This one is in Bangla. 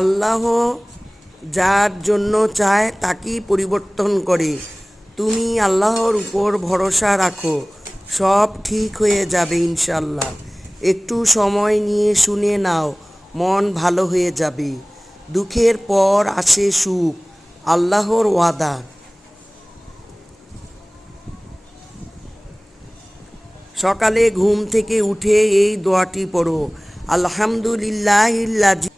আল্লাহ যার জন্য চায় তাকেই পরিবর্তন করে। তুমি আল্লাহর উপর ভরসা রাখো, সব ঠিক হয়ে যাবে ইনশাল্লাহ। একটু সময় নিয়ে শুনে নাও, মন ভালো হয়ে যাবে। দুঃখের পর আসে সুখ, আল্লাহর ওয়াদা। সকালে ঘুম থেকে উঠে এই দোয়াটি পড়ো, আলহামদুলিল্লাহিল্লাযী